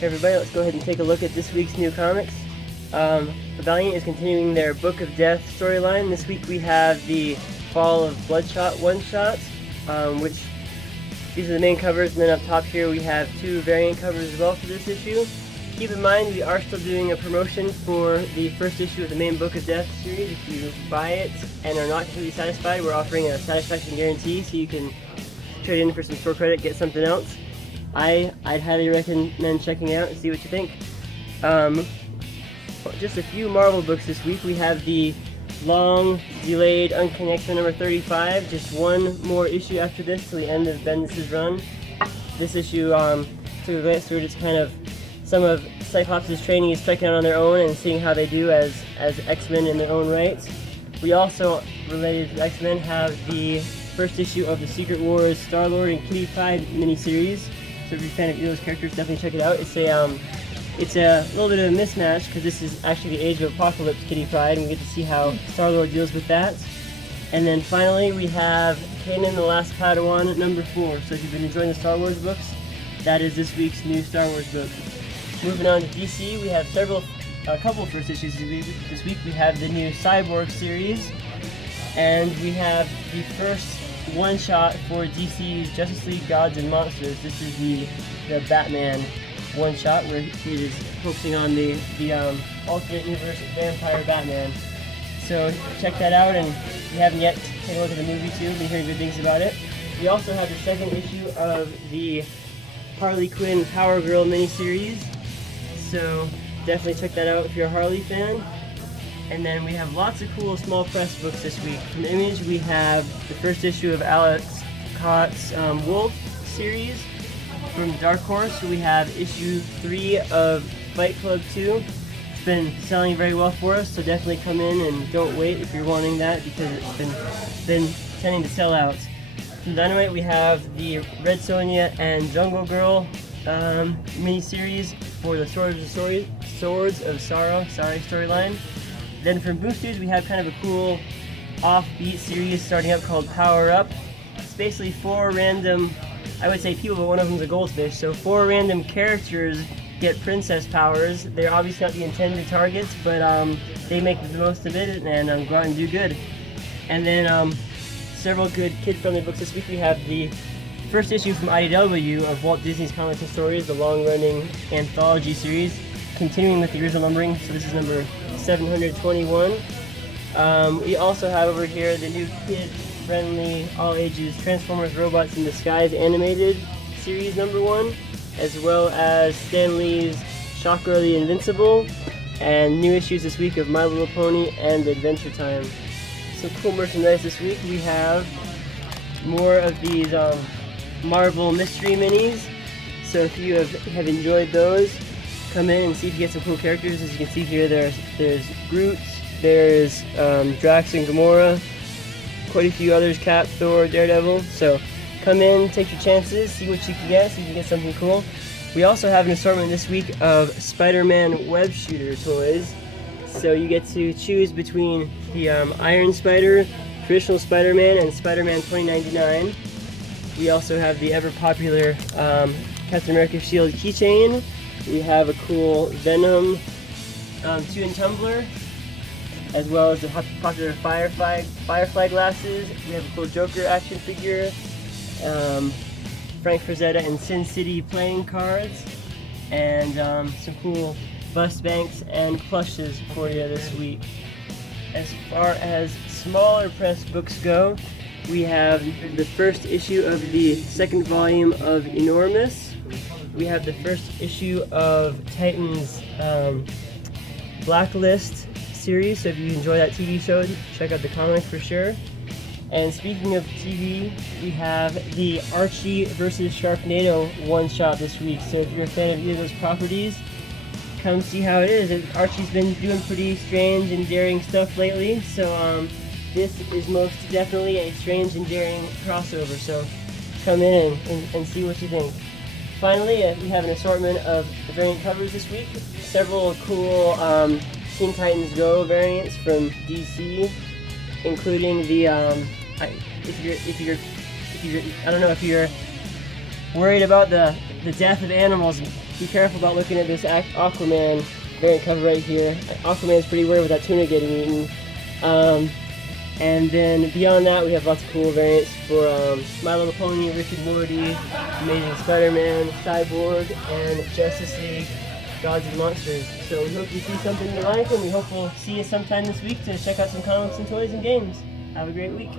Hey everybody, let's go ahead and take a look at this week's new comics. Valiant is continuing their Book of Death storyline. This week we have the Fall of Bloodshot one-shots, which these are the main covers, and then up top here we have two variant covers as well for this issue. Keep in mind we are still doing a promotion for the first issue of the main Book of Death series. If you buy it and are not completely satisfied, we're offering a satisfaction guarantee, so you can trade in for some store credit, get something else. I'd highly recommend checking it out and see what you think. Just a few Marvel books this week. We have the long delayed Unconnection number 35, just one more issue after this till the end of Bendis' run. This issue took a glance through just kind of some of Cyclops' training is checking out on their own and seeing how they do as X-Men in their own right. We also, related to X-Men, have the first issue of the Secret Wars Star-Lord and Kitty Pryde miniseries. So if you're a fan of either of those characters, definitely check it out. It's a little bit of a mismatch because this is actually the Age of Apocalypse Kitty Pryde, and we get to see how Star-Lord deals with that. And then finally we have Kanan the Last Padawan number 4. So if you've been enjoying the Star Wars books, that is this week's new Star Wars book. Moving on to DC, we have a couple of first issues this week. We have the new Cyborg series, and we have the first one-shot for DC's Justice League Gods and Monsters. This is the Batman one-shot where he is focusing on the alternate universe vampire Batman. So check that out, and if you haven't yet, take a look at the movie too. We've been hearing good things about it. We also have the second issue of the Harley Quinn Power Girl miniseries. So definitely check that out if you're a Harley fan. And then we have lots of cool small press books this week. From Image, we have the first issue of Alex Cott's Wolf series. From Dark Horse, we have issue 3 of Fight Club 2. It's been selling very well for us, so definitely come in and don't wait if you're wanting that, because it's been tending to sell out. From Dynamite, we have the Red Sonja and Jungle Girl miniseries for the Swords of Sorrow storyline. Then from Boosters, we have kind of a cool offbeat series starting up called Power Up. It's basically 4 random, I would say people, but one of them's a goldfish. So 4 random characters get princess powers. They're obviously not the intended targets, but they make the most of it and go out and do good. And then several good kid-friendly books this week. We have the first issue from IDW of Walt Disney's Comics and Stories, the long-running anthology series, continuing with the original numbering. So this is number 721. We also have over here the new kid-friendly, all-ages Transformers Robots in Disguise animated series number 1, as well as Stan Lee's Shocker the Invincible, and new issues this week of My Little Pony and Adventure Time. Some cool merchandise this week. We have more of these Marvel mystery minis. So if you have enjoyed those, come in and see if you get some cool characters. As you can see here, there's Groot, there's Drax and Gamora, quite a few others, Cap, Thor, Daredevil. So come in, take your chances, see what you can get, see if you can get something cool. We also have an assortment this week of Spider-Man web shooter toys. So you get to choose between the Iron Spider, traditional Spider-Man, and Spider-Man 2099. We also have the ever-popular Captain America Shield keychain. We have a cool Venom 2-in tumbler, as well as the popular Firefly glasses. We have a cool Joker action figure, Frank Frazetta and Sin City playing cards, and some cool bust banks and plushes for you this week. As far as smaller press books go, we have the first issue of the second volume of Enormous. We have the first issue of Titan's Blacklist series, so if you enjoy that TV show, check out the comic for sure. And speaking of TV, we have the Archie vs. Sharknado one-shot this week. So if you're a fan of either of those properties, come see how it is. Archie's been doing pretty strange and daring stuff lately, so this is most definitely a strange and daring crossover. So come in and see what you think. Finally, we have an assortment of variant covers this week. Several cool Teen Titans Go variants from DC, including the if you're worried about the death of animals, be careful about looking at this Aquaman variant cover right here. Aquaman's pretty worried with that tuna getting eaten. And then beyond that, we have lots of cool variants for My Little Pony, Rick and Morty, Amazing Spider-Man, Cyborg, and Justice League Gods and Monsters. So we hope you see something you like, and we hope we'll see you sometime this week to check out some comics and toys and games. Have a great week.